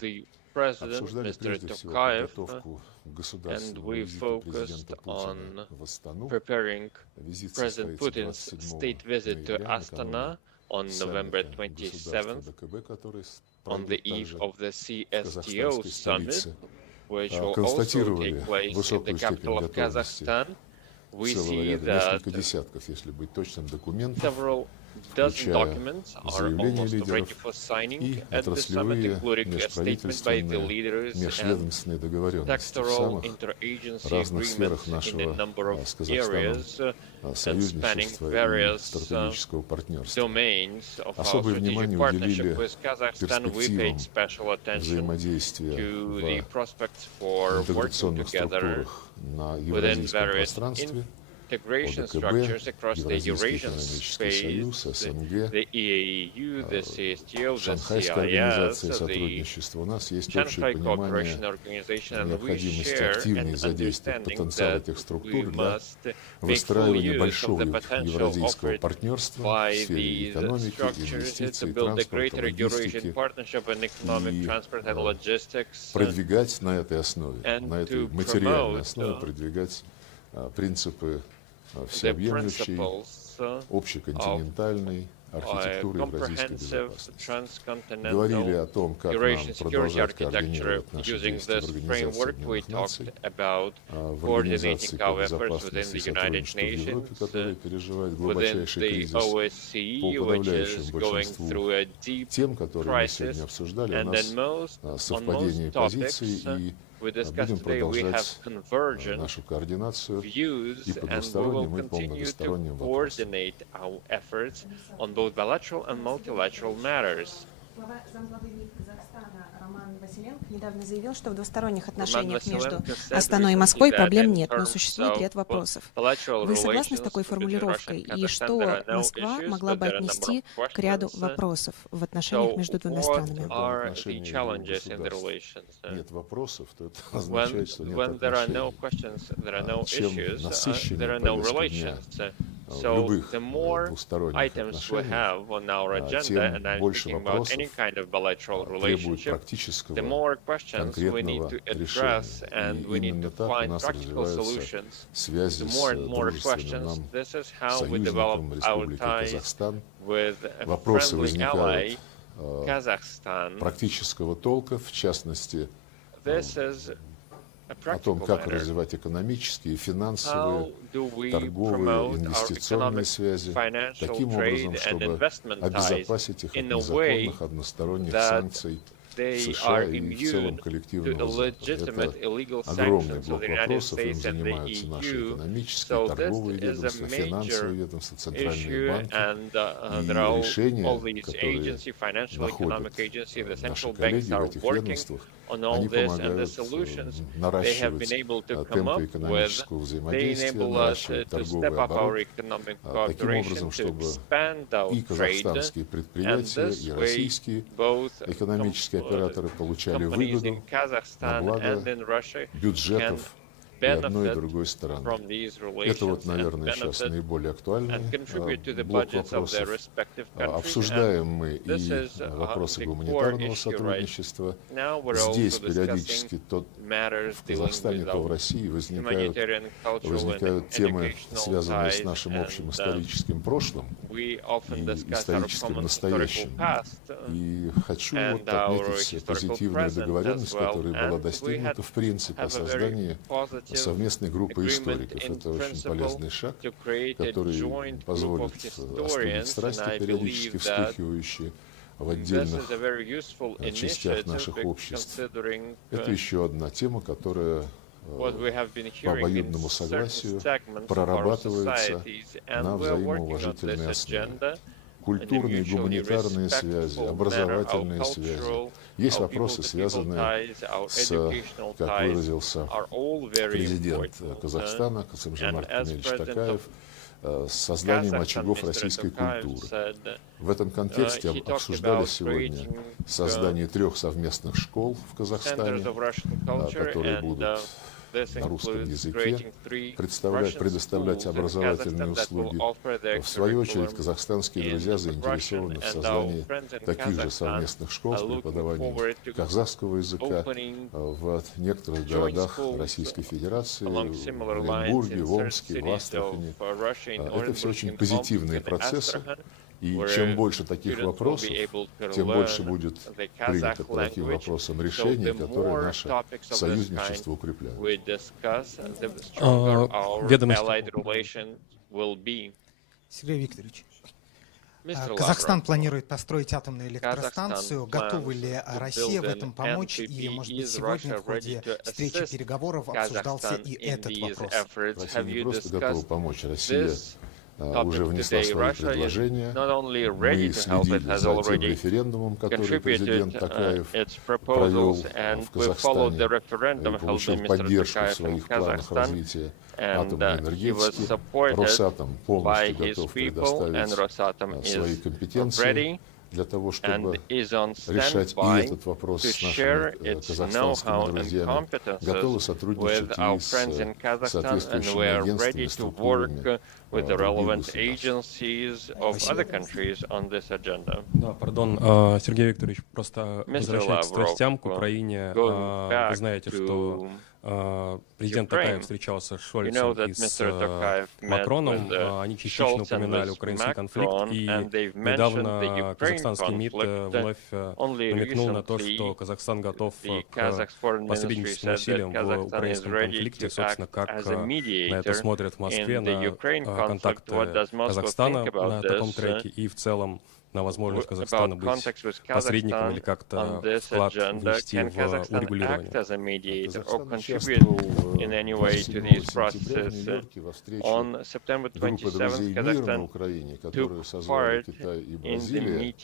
the President, Mr. Tokayev, and we focused on preparing President Putin's state visit to Astana on November 27th, on the eve of the CSTO summit, which will also take place in the capital of Kazakhstan. We see that several dozen documents are almost ready for signing at the summit, including a statement by the leaders and sectoral interagency agreements in a number of areas and spanning various domains of our strategic partnership with Kazakhstan. We paid special attention to the prospects for working together within various integration structures across the Eurasian space, the EAU, the CSTO, the CIS, the Shanghai Cooperation Organization, and we share an understanding that we must make full use of the potential offered by these structures to build a greater Eurasian partnership in economic, transport, and logistics, and to promote the principles of comprehensive transcontinental Eurasian security architecture. Using this framework, we talked about coordinating our efforts within the United Nations, within the OSCE, which is going through a deep crisis, and then on most topics we discussed today, we have convergent views, and we will continue to coordinate our efforts on both bilateral and multilateral matters. недавно заявил, что в двусторонних отношениях между Астаной и Москвой проблем нет, но существует ряд вопросов. Вы согласны с такой формулировкой? И что Москва могла бы отнести к ряду вопросов в отношениях между двумя странами? Нет вопросов, то это означает, что нет отношений. So the more items we have on our agenda, and I'm thinking about any kind of bilateral relationship, the more questions we need to address and we need to find practical solutions. The more and more questions, this is how we develop our ties with a friendly ally, Kazakhstan. This is о том, как развивать экономические, финансовые, торговые, инвестиционные связи, таким образом, чтобы обезопасить их от незаконных односторонних санкций США и в целом коллективного Запада. Это огромный блок вопросов, им занимаются наши экономические, торговые ведомства, финансовые ведомства, центральные банки. И решения, которые находят наши коллеги в этих ведомствах, они помогают наращивать темпы экономического взаимодействия, наращивать торговый оборот, таким образом, чтобы и казахстанские предприятия, и российские экономические операторы получали выгоду на благо бюджетов и одной и другой стороны. Это вот, наверное, сейчас наиболее актуальный блок вопросов. Обсуждаем мы и вопросы гуманитарного сотрудничества. Здесь периодически то в Казахстане, то в России возникают темы, связанные с нашим общим историческим прошлым и историческим настоящим. И хочу вот отметить позитивную договоренность, которая была достигнута в принципе о создании совместной группы историков. Это очень полезный шаг, который позволит остудить страсти, периодически вспыхивающие в отдельных частях наших обществ. Это еще одна тема, которая по обоюдному согласию прорабатывается на взаимоуважительной основе. Культурные, гуманитарные связи, образовательные связи. Есть вопросы, связанные с, как выразился президент Казахстана Касым-Жомарт Кемелевич Токаев, с созданием очагов российской культуры. В этом контексте обсуждали сегодня создание 3 совместных школ в Казахстане, которые будут на русском языке, предоставлять образовательные услуги. В свою очередь, казахстанские друзья заинтересованы в создании таких же совместных школ с преподаванием казахского языка в некоторых городах Российской Федерации, в Оренбурге, в Омске, в Астрахани. Это все очень позитивные процессы. И чем больше таких вопросов, тем больше будет принято по таким вопросам решений, которые наше союзничество укрепляют. Сергей Викторович, Казахстан планирует построить атомную электростанцию. Готова ли Россия в этом помочь? И, может быть, сегодня в ходе встречи переговоров обсуждался и этот вопрос? Россия не просто готова помочь. Россия уже внесла свои предложения. Мы следили за тем референдумом, который президент Токаев провел в Казахстане и получил поддержку в своих планах развития атомной энергетики. Росатом полностью готов предоставить свои компетенции для того, чтобы решать и этот вопрос с нашими казахстанскими друзьями, готовы сотрудничать и с соответствующими агентствами, структурами Да, пардон, Сергей Викторович, просто возвращаясь к страстям, к Украине, вы знаете, что президент Токаев встречался с Шольцем и с Макроном, они частично упоминали украинский конфликт, и недавно казахстанский МИД вновь намекнул на то, что Казахстан готов к посредническим усилиям в украинском конфликте. Собственно, как на это смотрят в Москве, на контакты Казахстана на таком треке и в целом на возможность Казахстана быть посредником или как-то вклад внести в урегулирование. Группа друзей мира на Украине, которую созвали Китай и Бразилия,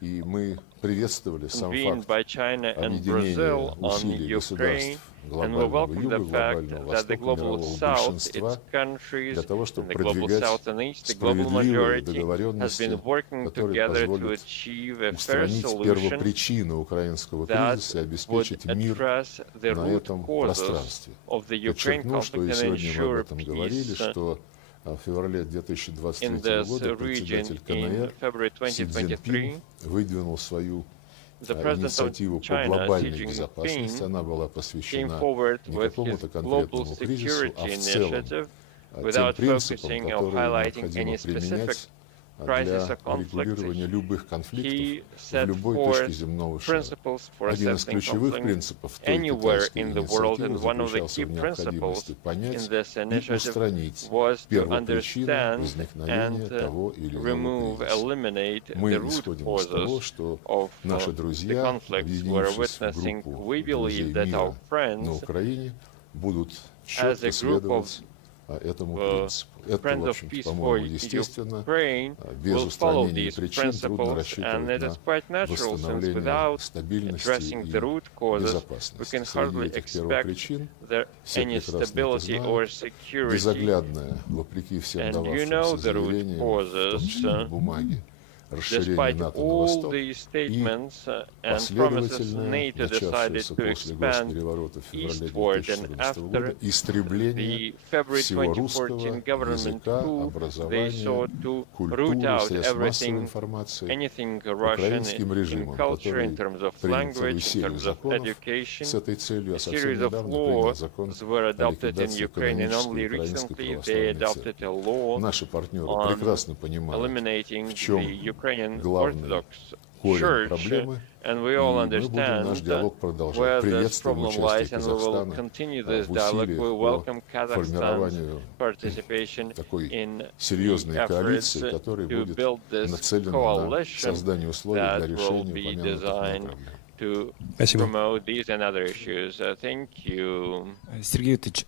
и мы приветствовали сам факт объединения усилий государств глобального Юга, глобального Востока, мирового большинства для того, чтобы продвигать справедливые договоренности, которые позволят устранить первопричину украинского кризиса и обеспечить мир на этом пространстве. Подчеркну, что и сегодня мы об этом говорили, что в феврале 2023 года председатель КНР Си Цзиньпин выдвинул свою инициативу по глобальной безопасности. Она была посвящена не какому-то конкретному кризису, а в целом тем принципам, которые необходимо применять для регулирования любых конфликтов в любой точке земного шара. Один из ключевых принципов той китайской инициативы заключался в необходимости понять и устранить первопричину возникновения того или иного кризиса. Мы исходим из того, что наши друзья, объединившись в группу друзей мира на Украине, будут четко следовать этому принципу. Это, в общем-то, по-моему, естественно. Без устранения причин трудно рассчитывать на восстановление стабильности и безопасности. Среди этих первопричин, все прекрасно это знают, безоглядное, вопреки всем дававшимся заявлениям, в том числе на бумаге, расширение НАТО на восток и последовательное, начавшееся после госпереворота в феврале 2014 года, истребление всего русского языка, образования, культуры, средств массовой информации украинским режимом, который принял целую серию законов с этой целью, а совсем недавно принял закон о ликвидации канонической украинской православной церкви. Наши партнеры прекрасно понимают, в чем главный корень проблемы, и мы будем наш диалог продолжать. Приветствуем участие Казахстана в усилиях по формированию такой серьезной коалиции, которая будет нацелена на создание условий для решения упомянутых проблем. Спасибо. Сергей Викторович,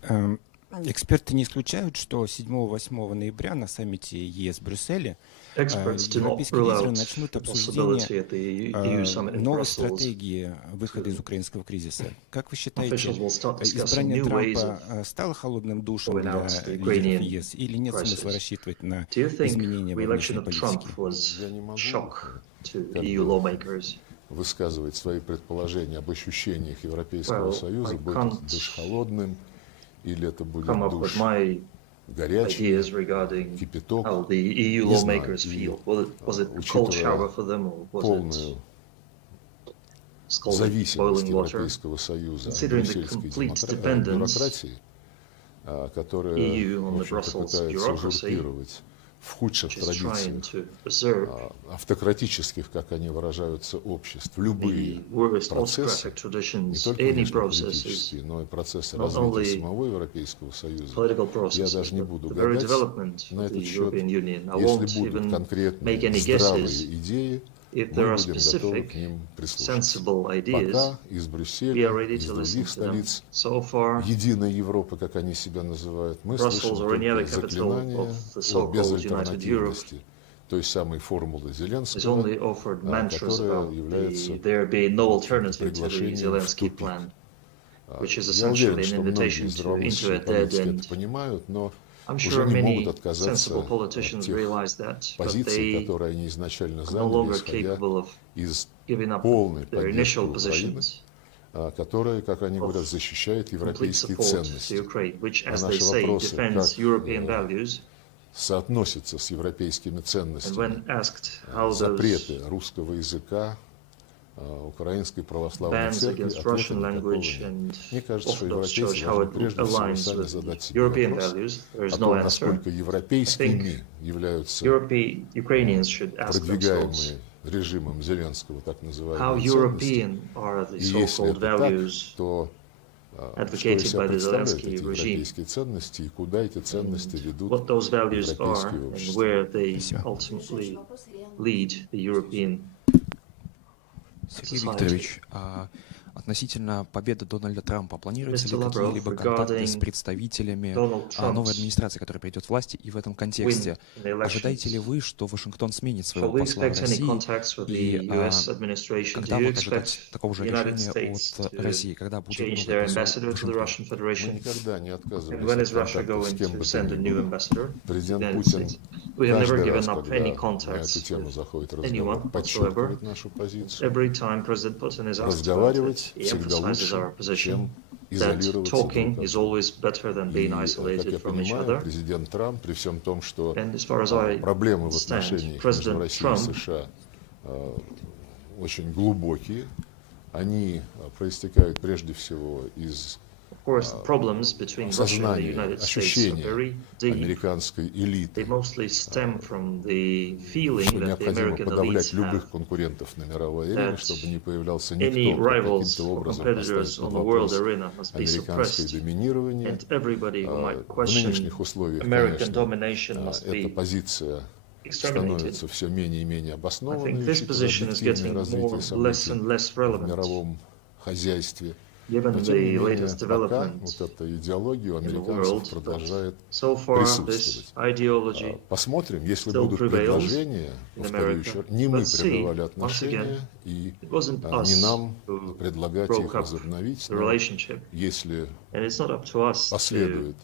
эксперты не исключают, что 7-8 ноября на саммите ЕС в Брюсселе европейские лидеры начнут обсуждение новой стратегии выхода из украинского кризиса. Как вы считаете, избрание Трампа стало холодным душем для лидеров ЕС или нет смысла рассчитывать на изменения во внешней политике? Я не могу высказывать свои предположения об ощущениях Европейского Союза, будет это душ холодным или это будет come up with душ my горячий, ideas regarding кипяток, how the EU не знаю. lawmakers И, feel. Was it a cold shower учитывая for them, or was полную it scalding зависимость boiling water? Европейского Союза от Considering the брюссельской complete dependence бюрократии, которая, EU on в the общем-то, Brussels пытается bureaucracy, узурпировать в худших which is trying традициях to usurp автократических, как они выражаются, обществ, любые the worst процессы, autocratic не traditions, только any внешнеполитические, processes, но и процессы not развития only самого Европейского Союза. political Я processes, даже не but буду the very гадать development на of the этот счет. European Union. I Если won't будут even конкретные make any здравые guesses. идеи, If мы there are будем готовы к specific, ним прислушаться. sensible ideas, Пока из we are Брюсселя, ready из to listen других to them. столиц So far, Единой Европы, как они себя называют, мы слышим Brussels or any other только capital заклинания of the о so-called United Europe безальтернативности, той самой формулы is Зеленского, only offered mantras которая about является there being no alternative to the приглашением в Zelensky тупик. plan, which is Я уверен, essentially an что многие invitation into здравомыслящие a dead политики end. это понимают, но I'm уже sure не many могут отказаться sensible от politicians тех realize that, but позиций, they которые они изначально are no заняли, longer исходя capable of из giving up полной their поддержки initial Украины, positions, которая, как они говорят, of защищает complete европейские support to ценности. Ukraine, which, А as they наши say, вопросы, defends European как values. соотносится с европейскими And ценностями, when asked how those запреты русского языка, украинской православной bans церкви, against ответа Russian никакого language нет. and Мне кажется, что Orthodox европейцы Church, how должны it прежде всего aligns сами with задать себе European вопрос values, there о is том, no answer. насколько европейскими являются Ukrainians should ask themselves продвигаемые режимом Зеленского так how называемые ценности. European are the И если so-called это так, values то что из advocated себя by the представляют Zelensky эти regime, европейские ценности и куда эти ценности ведут what those values are, европейское and общество. where they ultimately lead the European Сергей society. Викторович, относительно победы Дональда Трампа, планируются ли Mr. Lavrov, какие-либо контакты с regarding представителями Donald новой Trump's администрации, которая придет к власти, и в этом контексте win in the ожидаете ли elections? вы, что Вашингтон сменит Shall своего we посла в expect any России, contacts with the и US administration? Do когда you вот ожидать expect такого же the United решения States от to России, когда будет change новый their посол в ambassador to the Вашингтоне? Russian Мы Federation? никогда не And отказывались when от is Russia контактов с going кем to бы то send ни a new было. ambassador to the Президент United Путин States? We have never каждый раз, given up когда any на contacts эту тему with заходит anyone разговор, whatsoever. подчеркивает нашу позицию. Every time President Putin is asked about it, Разговаривать he всегда emphasizes our лучше, position чем that изолироваться talking друг от is друга. always better than И, being как isolated я from each понимаю, other. президент Трамп, при всем том, что And as far as I проблемы в understand, отношениях между President Россией и Trump США очень глубокие, они проистекают прежде всего из Of course, the problems between Russia and the сознания, United States are ощущения very deep. американской They элиты, mostly stem from the feeling что that the необходимо American подавлять elites любых have, конкурентов на мировой арене, that чтобы не появлялся any никто, кто rivals каким-то or образом competitors поставит on под the world вопрос arena must be американское suppressed, доминирование. and everybody who might В question нынешних условиях, American конечно, domination must эта be позиция exterminated. становится все менее и менее I обоснованной, think this учитывая position is объективное getting развитие less событий and less в relevant, мировом хозяйстве. given Но тем не the менее, latest пока development вот эта идеология у in the американцев world, but продолжает so far this присутствовать. ideology Посмотрим, если still будут prevails предложения, in повторю America. еще, не мы Let's see, прерывали once отношения, again, и it wasn't не us нам who предлагать broke их up возобновить, the но relationship, если and it's not up to us to последует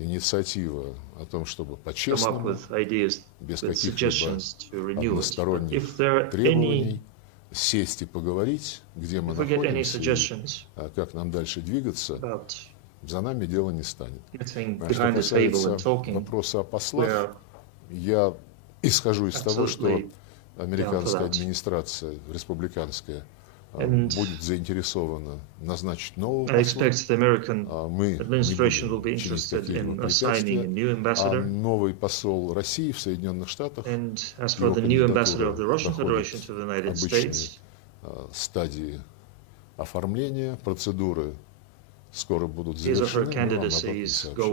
инициатива о том, чтобы come up по-честному, with ideas, без with каких-либо suggestions to renew it. But односторонних if there are требований, any, сесть и поговорить, где мы if we get any находимся, и suggestions как нам дальше двигаться, about за нами дело не станет. getting А что behind the table касается and talking, вопроса о we послах, are я исхожу из того, что absolutely американская down for that. администрация, республиканская, And будет заинтересована назначить нового I посла. expect the American Мы не administration will будем be чинить interested какие-либо in assigning a препятствия. new А ambassador. новый посол России в Соединенных Штатах And as for его the new ambassador of the кандидатура Russian проходит Federation to the United обычные States, стадии оформления, процедуры скоро будут his or her завершены, мы вам об этом candidacies сообщим. go